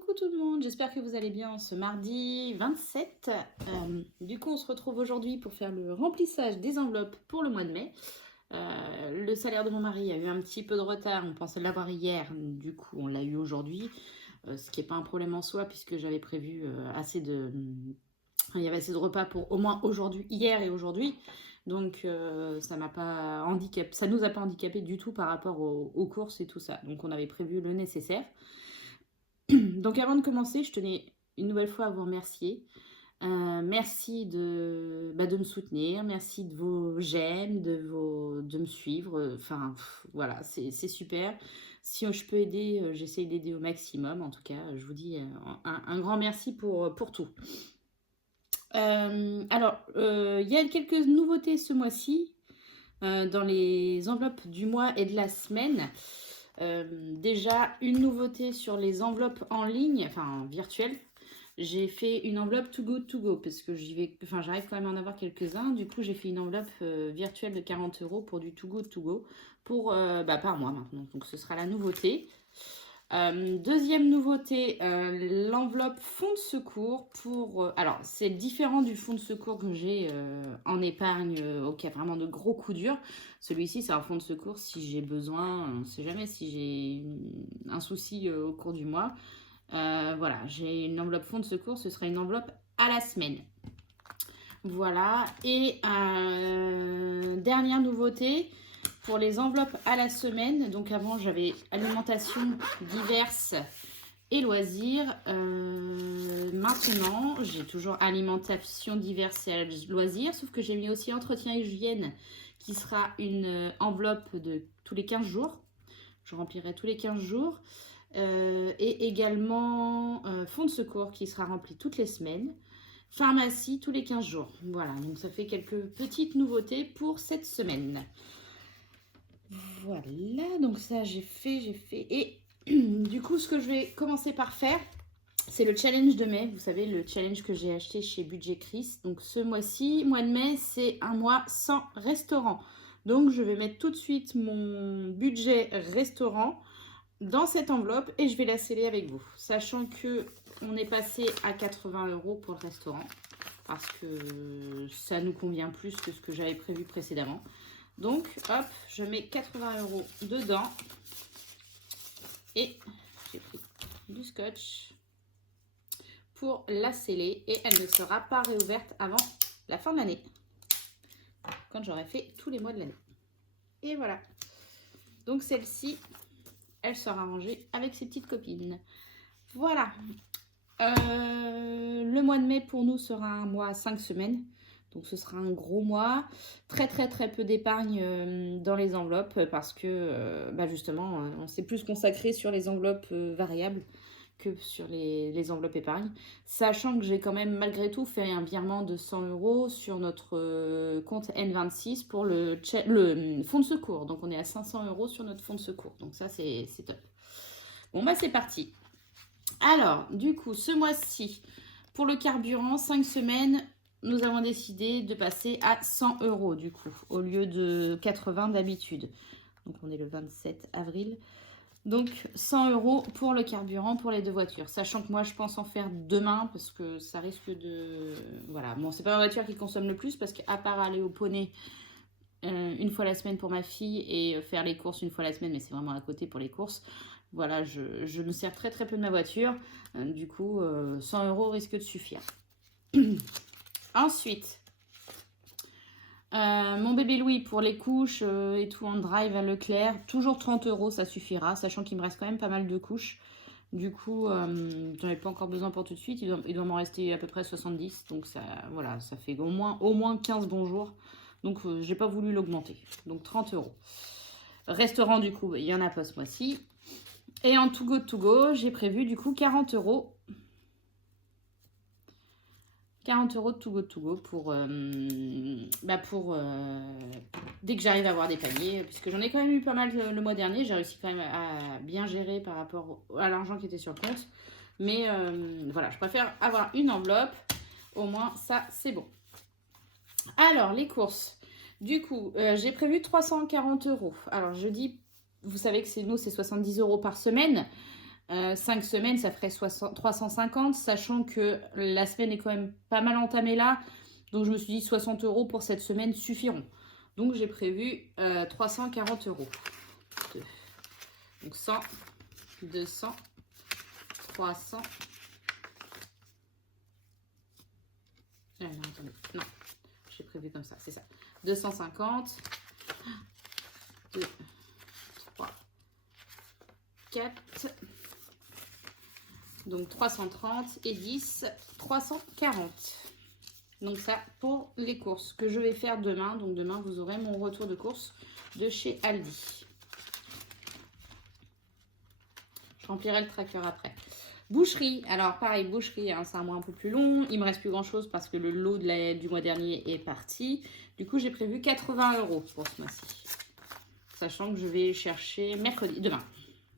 Coucou tout le monde, j'espère que vous allez bien ce mardi 27. Du coup, on se retrouve aujourd'hui pour faire le remplissage des enveloppes pour le mois de mai. Le salaire de mon mari a eu un petit peu de retard, on pensait l'avoir hier, du coup on l'a eu aujourd'hui, ce qui n'est pas un problème en soi puisque j'avais prévu il y avait assez de repas pour au moins aujourd'hui, hier et aujourd'hui. Donc ça m'a pas handicapé, ça nous a pas handicapé du tout par rapport aux courses et tout ça. Donc on avait prévu le nécessaire. Donc avant de commencer, je tenais une nouvelle fois à vous remercier. Merci de me soutenir, merci de vos j'aime, de me suivre. Enfin, voilà, c'est super. Si je peux aider, j'essaye d'aider au maximum. En tout cas, je vous dis un grand merci pour tout. Il y a quelques nouveautés ce mois-ci dans les enveloppes du mois et de la semaine. Déjà, une nouveauté sur les enveloppes en ligne, enfin virtuelles. J'ai fait une enveloppe Too Good To Go parce que j'arrive quand même à en avoir quelques-uns. Du coup, j'ai fait une enveloppe virtuelle de 40 € pour du Too Good To Go par mois maintenant. Donc, ce sera la nouveauté. Deuxième nouveauté, l'enveloppe fonds de secours alors, c'est différent du fonds de secours que j'ai en épargne au cas vraiment de gros coups durs. Celui-ci, c'est un fonds de secours si j'ai besoin, on ne sait jamais, si j'ai un souci au cours du mois. Voilà, j'ai une enveloppe fonds de secours, ce sera une enveloppe à la semaine. Voilà, et dernière nouveauté, pour les enveloppes à la semaine, donc avant j'avais alimentation diverses et loisirs. Maintenant, j'ai toujours alimentation diverses et loisirs, sauf que j'ai mis aussi entretien hygiène qui sera une enveloppe de tous les 15 jours. Je remplirai tous les 15 jours. Et également fonds de secours qui sera rempli toutes les semaines. Pharmacie tous les 15 jours. Voilà, donc ça fait quelques petites nouveautés pour cette semaine. Voilà, donc ça j'ai fait. Et du coup, ce que je vais commencer par faire, c'est le challenge de mai. Vous savez, le challenge que j'ai acheté chez Budget Chris. Donc ce mois-ci, mois de mai, c'est un mois sans restaurant. Donc je vais mettre tout de suite mon budget restaurant dans cette enveloppe et je vais la sceller avec vous. Sachant que on est passé à 80 € pour le restaurant parce que ça nous convient plus que ce que j'avais prévu précédemment. Donc, hop, je mets 80 € dedans. Et j'ai pris du scotch pour la sceller. Et elle ne sera pas réouverte avant la fin de l'année. Quand j'aurai fait tous les mois de l'année. Et voilà. Donc celle-ci, elle sera rangée avec ses petites copines. Voilà. Le mois de mai pour nous sera un mois à 5 semaines. Donc ce sera un gros mois, très peu d'épargne dans les enveloppes parce que justement on s'est plus consacré sur les enveloppes variables que sur les enveloppes épargne. Sachant que j'ai quand même malgré tout fait un virement de 100 € sur notre compte N26 pour le fonds de secours. Donc on est à 500 € sur notre fonds de secours. Donc ça c'est top. Bon c'est parti. Alors du coup ce mois-ci pour le carburant 5 semaines, nous avons décidé de passer à 100 € du coup, au lieu de 80 d'habitude. Donc on est le 27 avril. Donc 100 € pour le carburant pour les deux voitures. Sachant que moi je pense en faire demain parce que ça risque de... Voilà, bon c'est pas ma voiture qui consomme le plus parce qu'à part aller au poney une fois la semaine pour ma fille et faire les courses une fois la semaine, mais c'est vraiment à côté pour les courses. Voilà, je me sers très peu de ma voiture. Du coup, 100 € risque de suffire. Ensuite, mon bébé Louis pour les couches et tout en drive à Leclerc, toujours 30 €, ça suffira, sachant qu'il me reste quand même pas mal de couches. Du coup, j'en ai pas encore besoin pour tout de suite, il doit m'en rester à peu près 70, donc ça, voilà, ça fait au moins 15 bons jours. Donc, j'ai pas voulu l'augmenter, donc 30 €. Restaurant, du coup, il y en a pas ce mois-ci. Et en To Go, j'ai prévu du coup 40 €. 40 € de To Go pour dès que j'arrive à avoir des paniers, puisque j'en ai quand même eu pas mal le mois dernier, j'ai réussi quand même à bien gérer par rapport à l'argent qui était sur le compte. Mais voilà, je préfère avoir une enveloppe, au moins ça c'est bon. Alors les courses, du coup j'ai prévu 340 €. Alors je dis, vous savez que nous c'est 70 € par semaine. 5 semaines, ça ferait 350, sachant que la semaine est quand même pas mal entamée là. Donc je me suis dit 60 € pour cette semaine suffiront. Donc j'ai prévu 340 €. Donc 100, 200, 300. Non, attendez, non, j'ai prévu comme ça, c'est ça. 250, 2, 3, 4, donc 330 et 10, 340. Donc ça pour les courses que je vais faire demain. Donc demain, vous aurez mon retour de course de chez Aldi. Je remplirai le tracker après. Boucherie, alors pareil, boucherie, hein, c'est un mois un peu plus long. Il me reste plus grand chose parce que le lot du mois dernier est parti. Du coup, j'ai prévu 80 € pour ce mois-ci. Sachant que je vais chercher mercredi, demain.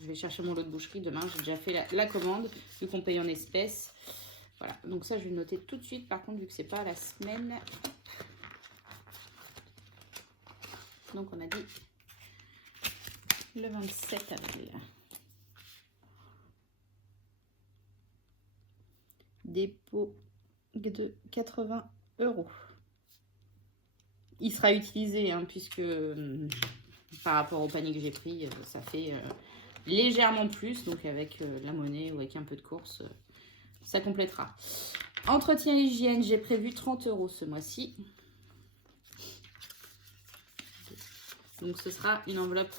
Je vais chercher mon lot de boucherie demain. J'ai déjà fait la commande, vu qu'on paye en espèces. Voilà, donc ça, je vais le noter tout de suite. Par contre, vu que c'est pas la semaine. Donc, on a dit le 27 avril. Dépôt de 80 €. Il sera utilisé, hein, puisque par rapport au panier que j'ai pris, ça fait légèrement plus. Donc avec la monnaie ou avec un peu de course, ça complétera. Entretien hygiène, j'ai prévu 30 € ce mois-ci. Donc ce sera une enveloppe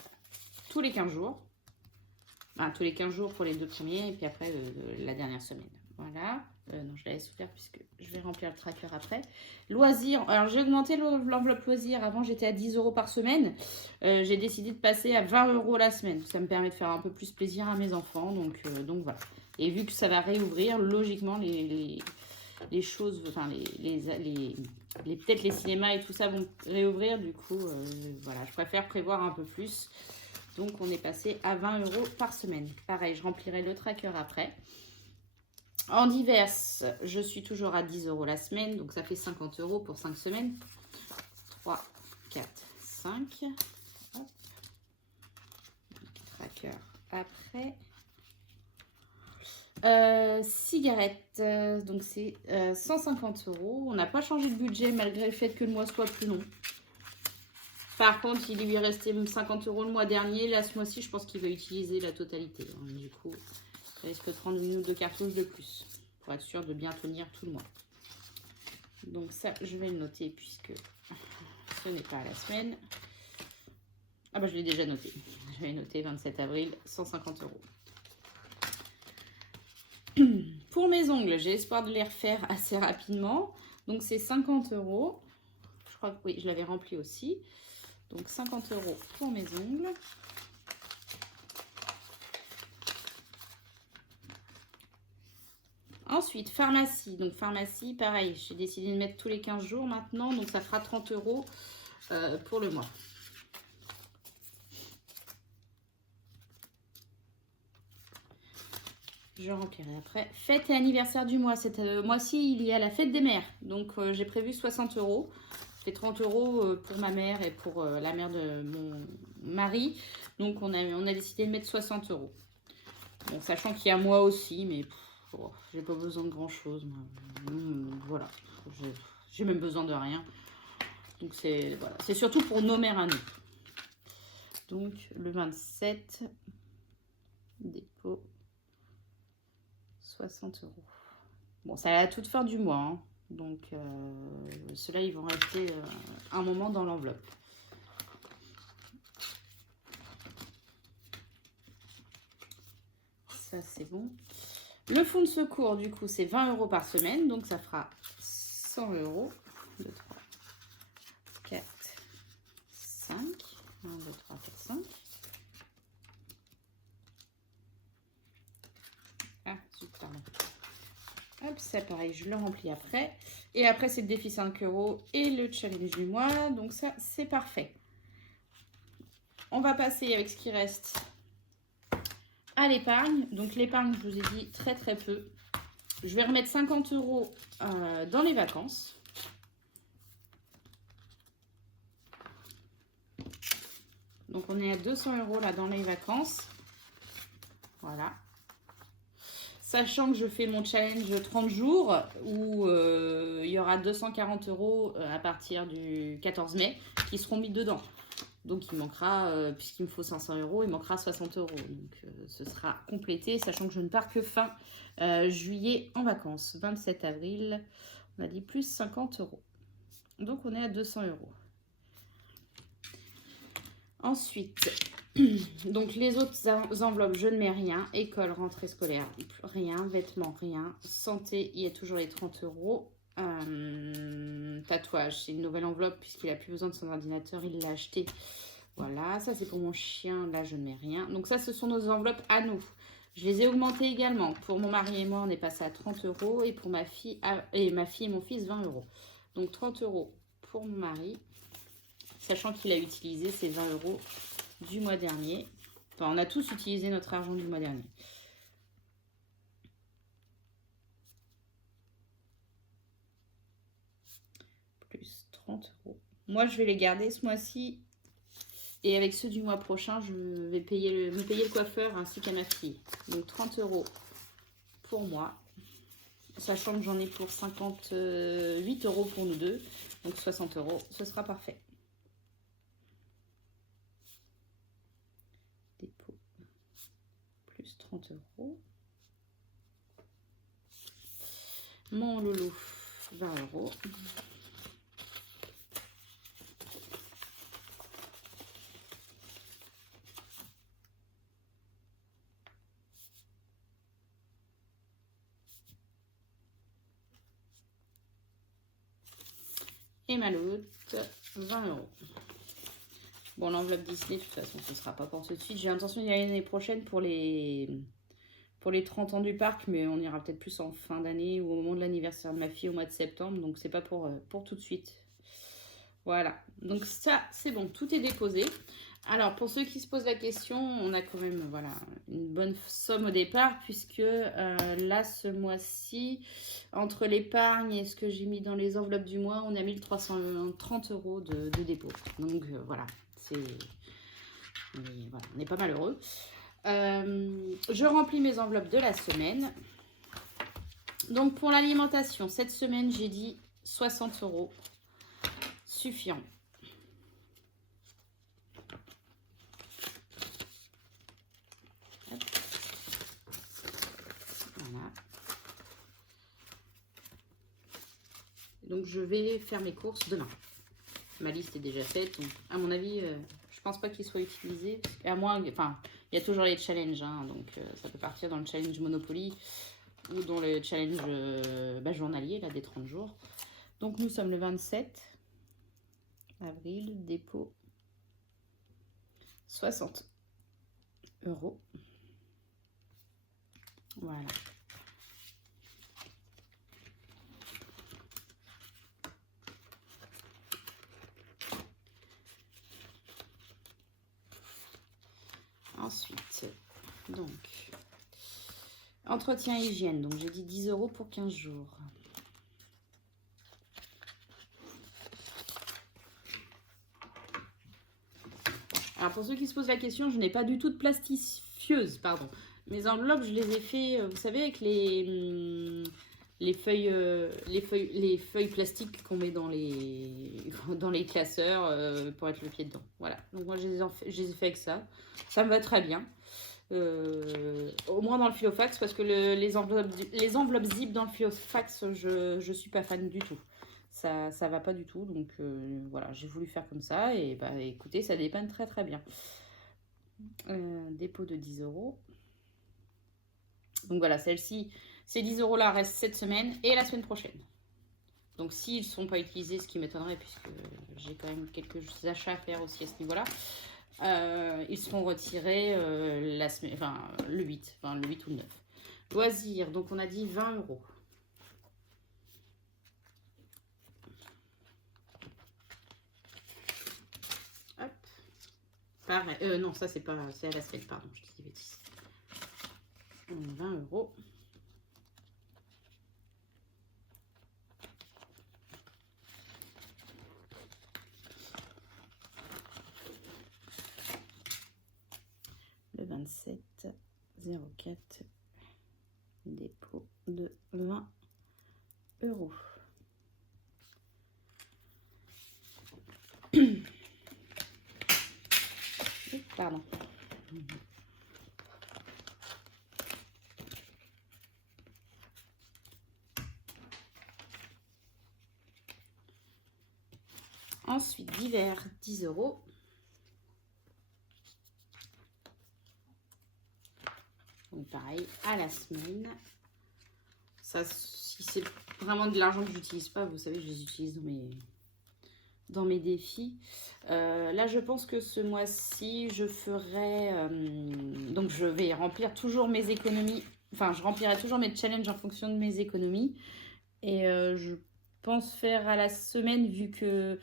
tous les 15 jours. Enfin, tous les 15 jours pour les 2 premiers et puis après la dernière semaine. Voilà. Non, je la laisse ouverte puisque je vais remplir le tracker après. Loisirs. Alors, j'ai augmenté l'enveloppe loisirs. Avant, j'étais à 10 € par semaine. J'ai décidé de passer à 20 € la semaine. Ça me permet de faire un peu plus plaisir à mes enfants. Donc voilà. Et vu que ça va réouvrir, logiquement, les choses, enfin, peut-être les cinémas et tout ça vont réouvrir. Du coup, voilà, je préfère prévoir un peu plus. Donc, on est passé à 20 € par semaine. Pareil, je remplirai le tracker après. En diverses, je suis toujours à 10 € la semaine, donc ça fait 50 € pour 5 semaines. 3, 4, 5. Hop. Tracker après. Cigarettes, donc c'est 150 €. On n'a pas changé de budget malgré le fait que le mois soit plus long. Par contre, il lui est resté 50 € le mois dernier. Là, ce mois-ci, je pense qu'il va utiliser la totalité. Du coup, ça risque de prendre une ou deux cartouches de plus pour être sûr de bien tenir tout le mois. Donc ça, je vais le noter puisque ce n'est pas à la semaine. Ah bah je l'ai déjà noté. Je vais noter 27 avril, 150 €. Pour mes ongles, j'ai espoir de les refaire assez rapidement. Donc c'est 50 €. Je crois que oui, je l'avais rempli aussi. Donc 50 € pour mes ongles. Ensuite, pharmacie. Donc pharmacie, pareil, j'ai décidé de mettre tous les 15 jours maintenant. Donc ça fera 30 € pour le mois. Je remplirai après. Fête et anniversaire du mois. Cette mois-ci, il y a la fête des mères. Donc j'ai prévu 60 €. Ça fait 30 € pour ma mère et pour la mère de mon mari. Donc on a décidé de mettre 60 €. Bon, sachant qu'il y a moi aussi, mais j'ai pas besoin de grand chose. Voilà, j'ai même besoin de rien. Donc c'est voilà. Surtout pour nos mères à nous. Donc le 27, dépôt 60 €. Bon, ça à toute fin du mois. Hein. Donc ceux-là, ils vont rester un moment dans l'enveloppe. Ça, c'est bon. Le fonds de secours, du coup, c'est 20 € par semaine. Donc, ça fera 100 €. 2, 3, 4, 5. 1, 2, 3, 4, 5. Ah, super. Hop, c'est pareil, je le remplis après. Et après, c'est le défi 5 € et le challenge du mois. Donc, ça, c'est parfait. On va passer avec ce qui reste à l'épargne. Donc l'épargne, je vous ai dit, très très peu. Je vais remettre 50 € dans les vacances. Donc on est à 200 € là dans les vacances. Voilà. Sachant que je fais mon challenge 30 jours où il y aura 240 € à partir du 14 mai qui seront mis dedans. Donc il manquera, puisqu'il me faut 500 €, il manquera 60 €. Donc ce sera complété, sachant que je ne pars que fin juillet en vacances. 27 avril, on a dit plus 50 €. Donc on est à 200 €. Ensuite, donc les autres enveloppes, je ne mets rien. École, rentrée scolaire, rien. Vêtements, rien. Santé, il y a toujours les 30 €. Tatouage, c'est une nouvelle enveloppe puisqu'il n'a plus besoin de son ordinateur, il l'a acheté. Voilà, ça c'est pour mon chien, là je ne mets rien. Donc ça, ce sont nos enveloppes à nous. Je les ai augmentées également. Pour mon mari et moi, on est passé à 30 € et pour ma fille et mon fils, 20 €. Donc 30 € pour mon mari, sachant qu'il a utilisé ses 20 € du mois dernier. Enfin, on a tous utilisé notre argent du mois dernier. Plus 30 €. Moi, je vais les garder ce mois-ci. Et avec ceux du mois prochain, je vais me payer le coiffeur ainsi qu'à ma fille. Donc 30 € pour moi. Sachant que j'en ai pour 58 € pour nous deux. Donc 60 €, ce sera parfait. Dépôt. Plus 30 €. Mon loulou, 20 €. Et ma louloute, 20 €. Bon, l'enveloppe Disney, de toute façon, ce ne sera pas pour tout de suite. J'ai l'intention d'y aller l'année prochaine pour les 30 ans du parc, mais on ira peut-être plus en fin d'année ou au moment de l'anniversaire de ma fille au mois de septembre. Donc, c'est pas pour tout de suite. Voilà. Donc, ça, c'est bon. Tout est déposé. Alors, pour ceux qui se posent la question, on a quand même voilà, une bonne somme au départ, puisque là, ce mois-ci, entre l'épargne et ce que j'ai mis dans les enveloppes du mois, on a 1330 € de dépôt. Donc, voilà, voilà, on n'est pas malheureux. Je remplis mes enveloppes de la semaine. Donc, pour l'alimentation, cette semaine, j'ai dit 60 € suffisant. Voilà. Donc je vais faire mes courses demain. Ma liste est déjà faite. Donc, à mon avis, je pense pas qu'il soit utilisé. À moins, enfin, il y a toujours les challenges. Hein, donc ça peut partir dans le challenge Monopoly ou dans le challenge journalier là, des 30 jours. Donc nous sommes le 27 avril. Dépôt 60 €. Voilà. Ensuite, donc, entretien hygiène. Donc, j'ai dit 10 € pour 15 jours. Alors, pour ceux qui se posent la question, je n'ai pas du tout de plastifieuse, pardon. Mes enveloppes, je les ai fait, vous savez, avec les feuilles plastiques qu'on met dans les classeurs pour être le pied dedans. Voilà. Donc moi, je les ai fait avec ça. Ça me va très bien. Au moins dans le filofax, parce que les enveloppes zip dans le filofax, je suis pas fan du tout. Ça va pas du tout. Donc voilà, j'ai voulu faire comme ça. Et bah écoutez, ça dépanne très très bien. Dépôt de 10 €. Donc voilà, celle-ci, ces 10 € là restent cette semaine et la semaine prochaine. Donc s'ils ne sont pas utilisés, ce qui m'étonnerait puisque j'ai quand même quelques achats à faire aussi à ce niveau-là, ils seront retirés la semaine, le 8 ou le 9. Loisirs, donc on a dit 20 €. Hop. Pareil, non, ça c'est à la semaine, pardon, je dis des bêtises. 20 €. Le 27 04 Dépôt de 20 €. Pardon. Ensuite, divers, 10 €. Donc pareil, à la semaine. Ça, si c'est vraiment de l'argent que j'utilise pas, vous savez, je les utilise dans mes défis. Là, je pense que ce mois-ci, je ferai... donc, je vais remplir toujours mes économies. Enfin, je remplirai toujours mes challenges en fonction de mes économies. Et je pense faire à la semaine, vu que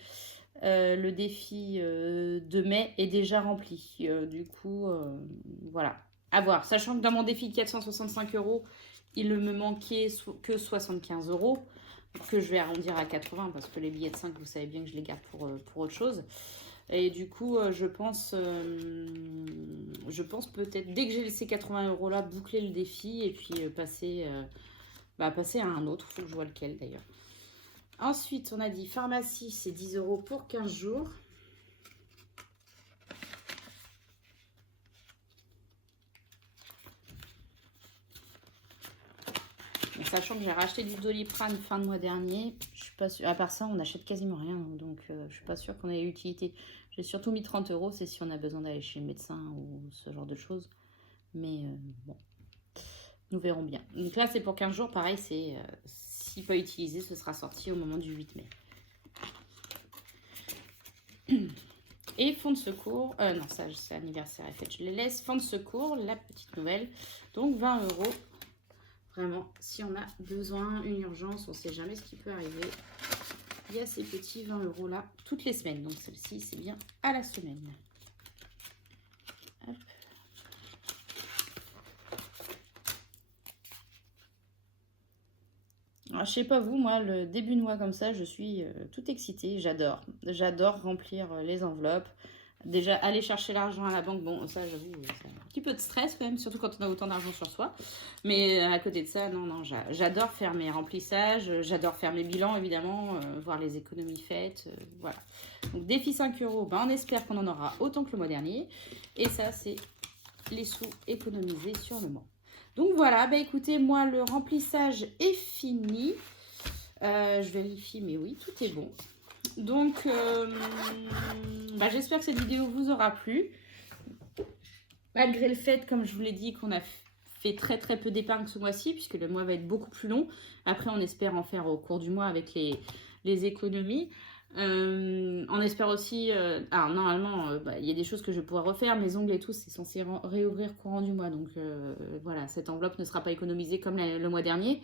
le défi de mai est déjà rempli. Du coup, voilà. À voir. Sachant que dans mon défi de 465 €, il ne me manquait que 75 € que je vais arrondir à 80 parce que les billets de 5, vous savez bien que je les garde pour autre chose. Et du coup, je pense peut-être, dès que j'ai laissé 80 € là, boucler le défi et puis passer à un autre. Il faut que je vois lequel d'ailleurs. Ensuite, on a dit pharmacie, c'est 10 € pour 15 jours. Donc, sachant que j'ai racheté du Doliprane fin de mois dernier, je suis pas sûre. À part ça, on n'achète quasiment rien. Donc, je suis pas sûre qu'on ait utilité. J'ai surtout mis 30 €, c'est si on a besoin d'aller chez le médecin ou ce genre de choses. Mais bon, nous verrons bien. Donc là, c'est pour 15 jours. Pareil, c'est si pas utilisé, ce sera sorti au moment du 8 mai. Et fonds de secours, non, ça c'est anniversaire, en fait, je les laisse. Fonds de secours, la petite nouvelle, donc 20 €. Vraiment, si on a besoin, une urgence, on ne sait jamais ce qui peut arriver. Il y a ces petits 20 € là, toutes les semaines. Donc celle-ci, c'est bien à la semaine. Hop. Alors, je sais pas vous, moi, le début de mois comme ça, je suis toute excitée. J'adore. J'adore remplir les enveloppes. Déjà, aller chercher l'argent à la banque, bon, ça, j'avoue, c'est un petit peu de stress quand même, surtout quand on a autant d'argent sur soi. Mais à côté de ça, non, j'adore faire mes remplissages, j'adore faire mes bilans, évidemment, voir les économies faites, voilà. Donc, défi 5 €, ben, on espère qu'on en aura autant que le mois dernier. Et ça, c'est les sous économisés sur le mois. Donc, voilà, bah écoutez, moi, le remplissage est fini. Je vérifie, mais oui, tout est bon. Donc, j'espère que cette vidéo vous aura plu. Malgré le fait, comme je vous l'ai dit, qu'on a fait très très peu d'épargne ce mois-ci, puisque le mois va être beaucoup plus long. Après, on espère en faire au cours du mois avec les économies. On espère aussi... alors, normalement, il y a des choses que je vais pouvoir refaire. Mes ongles et tout, c'est censé réouvrir courant du mois. Donc, voilà, cette enveloppe ne sera pas économisée comme le mois dernier.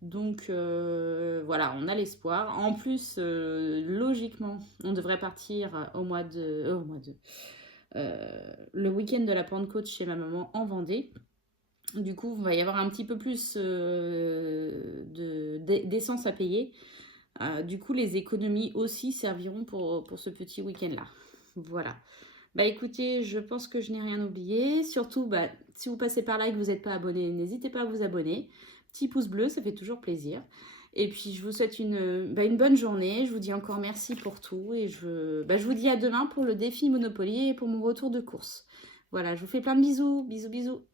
Donc voilà, on a l'espoir. En plus, logiquement, on devrait partir le week-end de la Pentecôte chez ma maman en Vendée. Du coup, il va y avoir un petit peu plus d'essence à payer. Du coup, les économies aussi serviront pour ce petit week-end-là. Voilà. Bah écoutez, je pense que je n'ai rien oublié. Surtout, si vous passez par là et que vous n'êtes pas abonné, n'hésitez pas à vous abonner. Petit pouce bleu, ça fait toujours plaisir. Et puis, je vous souhaite une bonne journée. Je vous dis encore merci pour tout. Et je vous dis à demain pour le défi Monopoly et pour mon retour de course. Voilà, je vous fais plein de bisous. Bisous, bisous.